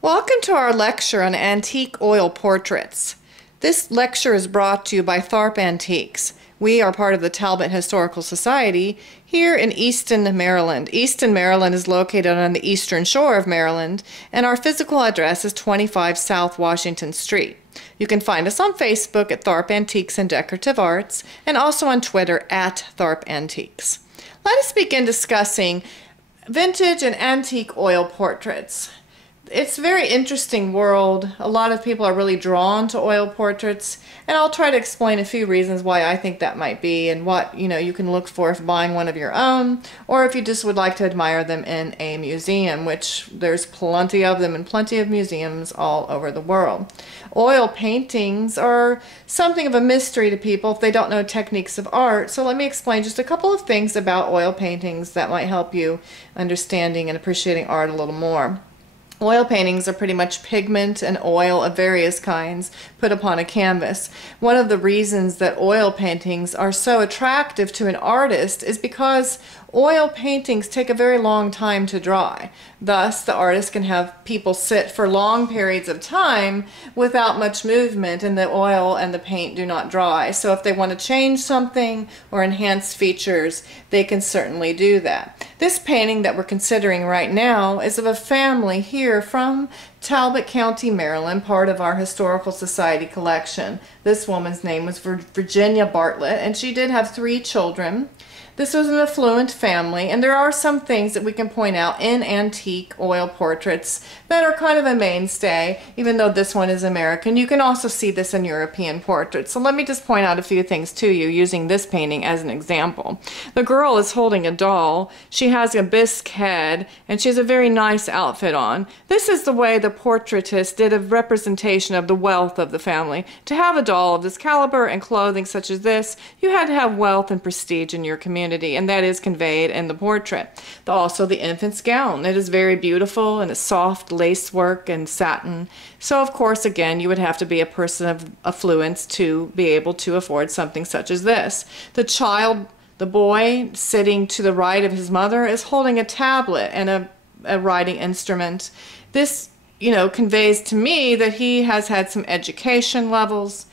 Welcome to our lecture on antique oil portraits. This lecture is brought to you by Tharpe Antiques. We are part of the Talbot Historical Society here in Easton, Maryland. Easton, Maryland is located on the eastern shore of Maryland, and our physical address is 25 South Washington Street. You can find us on Facebook at Tharpe Antiques and Decorative Arts, and also on Twitter at Tharpe Antiques. Let us begin discussing vintage and antique oil portraits. It's a very interesting world. A lot of people are really drawn to oil portraits, and I'll try to explain a few reasons why I think that might be and what you can look for if buying one of your own, or if you just would like to admire them in a museum, which there's plenty of them in plenty of museums all over the world. Oil paintings are something of a mystery to people if they don't know techniques of art, so let me explain just a couple of things about oil paintings that might help you understanding and appreciating art a little more. Oil paintings are pretty much pigment and oil of various kinds put upon a canvas. One of the reasons that oil paintings are so attractive to an artist is because oil paintings take a very long time to dry. Thus, the artist can have people sit for long periods of time without much movement, and the oil and the paint do not dry. So if they want to change something or enhance features, they can certainly do that. This painting that we're considering right now is of a family here from Talbot County, Maryland, part of our Historical Society collection. This woman's name was Virginia Bartlett, and she did have 3 children. This was an affluent family, and there are some things that we can point out in antique oil portraits that are kind of a mainstay, even though this one is American. You can also see this in European portraits. So let me just point out a few things to you using this painting as an example. The girl is holding a doll. She has a bisque head, and she has a very nice outfit on. This is the way the portraitist did a representation of the wealth of the family. To have a doll of this caliber and clothing such as this, you had to have wealth and prestige in your community, and that is conveyed in the portrait. Also the infant's gown. It is very beautiful, and it's soft lace work and satin. So of course, again, you would have to be a person of affluence to be able to afford something such as this. The boy sitting to the right of his mother is holding a tablet and a writing instrument. This, conveys to me that he has had some education levels.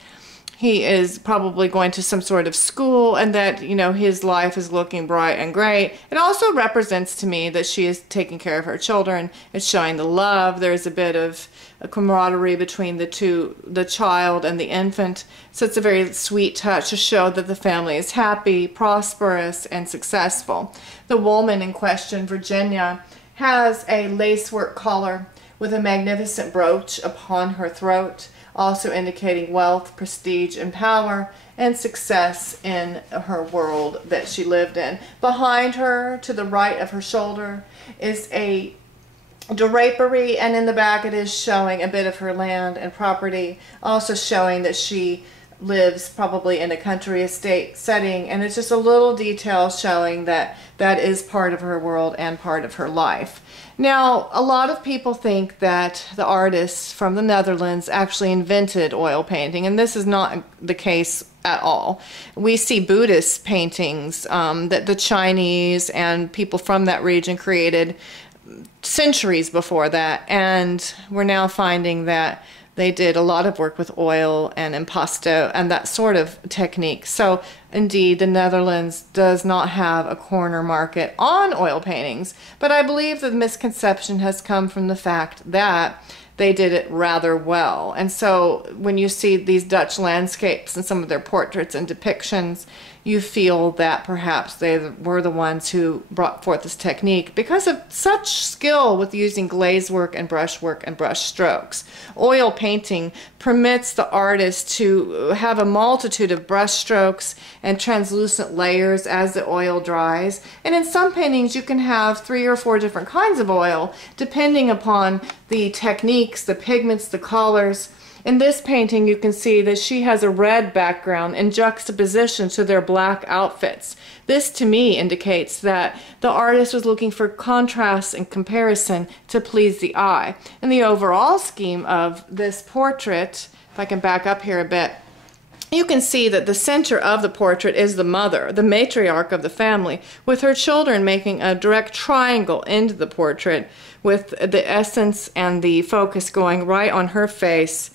He is probably going to some sort of school, and that, his life is looking bright and great. It also represents to me that she is taking care of her children. It's showing the love. There's a bit of a camaraderie between the child and the infant. So it's a very sweet touch to show that the family is happy, prosperous, and successful. The woman in question, Virginia, has a lacework collar with a magnificent brooch upon her throat, also indicating wealth, prestige, and power, and success in her world that she lived in. Behind her, to the right of her shoulder, is a drapery, and in the back it is showing a bit of her land and property, also showing that she lives probably in a country estate setting, and it's just a little detail showing that that is part of her world and part of her life. Now, a lot of people think that the artists from the Netherlands actually invented oil painting, and this is not the case at all. We see Buddhist paintings that the Chinese and people from that region created centuries before that, and we're now finding that they did a lot of work with oil and impasto and that sort of technique. So indeed, the Netherlands does not have a corner market on oil paintings, but I believe the misconception has come from the fact that they did it rather well. And so when you see these Dutch landscapes and some of their portraits and depictions, you feel that perhaps they were the ones who brought forth this technique because of such skill with using glaze work and brush strokes. Oil painting permits the artist to have a multitude of brush strokes and translucent layers as the oil dries. And in some paintings you can have 3 or 4 different kinds of oil depending upon the techniques, the pigments, the colors. In this painting, you can see that she has a red background in juxtaposition to their black outfits. This, to me, indicates that the artist was looking for contrast and comparison to please the eye. In the overall scheme of this portrait, if I can back up here a bit, you can see that the center of the portrait is the mother, the matriarch of the family, with her children making a direct triangle into the portrait, with the essence and the focus going right on her face,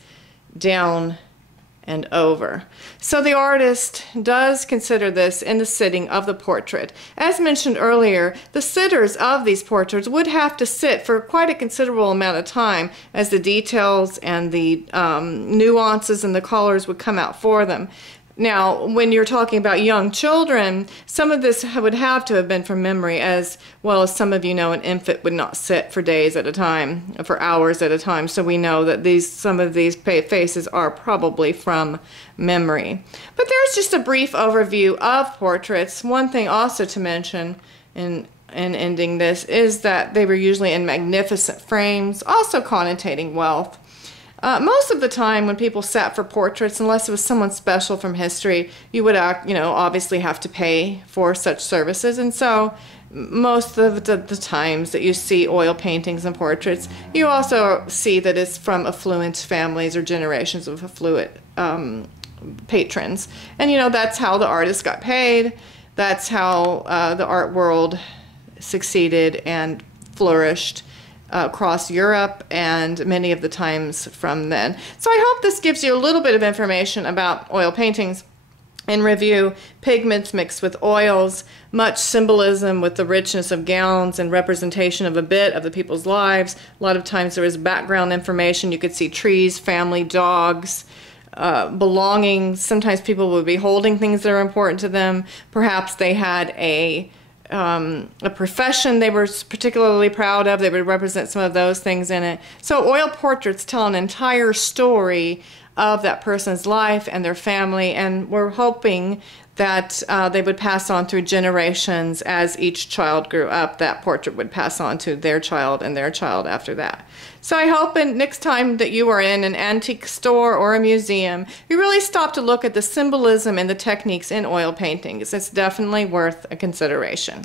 down and over. So the artist does consider this in the sitting of the portrait. As mentioned earlier, the sitters of these portraits would have to sit for quite a considerable amount of time, as the details and the nuances and the colors would come out for them. Now, when you're talking about young children, some of this would have to have been from memory, as well as some of you know an infant would not sit for days at a time, for hours at a time. So we know that some of these faces are probably from memory. But there's just a brief overview of portraits. One thing also to mention in ending this is that they were usually in magnificent frames, also connotating wealth. Most of the time when people sat for portraits, unless it was someone special from history, you would obviously have to pay for such services. And so most of the times that you see oil paintings and portraits, you also see that it's from affluent families or generations of affluent patrons. And that's how the artist got paid. That's how the art world succeeded and flourished across Europe and many of the times from then. So I hope this gives you a little bit of information about oil paintings. In review, pigments mixed with oils, much symbolism with the richness of gowns and representation of a bit of the people's lives. A lot of times there is background information. You could see trees, family, dogs, belongings. Sometimes people would be holding things that are important to them. Perhaps they had a profession they were particularly proud of. They would represent some of those things in it. So oil portraits tell an entire story of that person's life and their family, and we're hoping that they would pass on through generations. As each child grew up, that portrait would pass on to their child and their child after that. So I hope next time that you are in an antique store or a museum, you really stop to look at the symbolism and the techniques in oil paintings. It's definitely worth a consideration.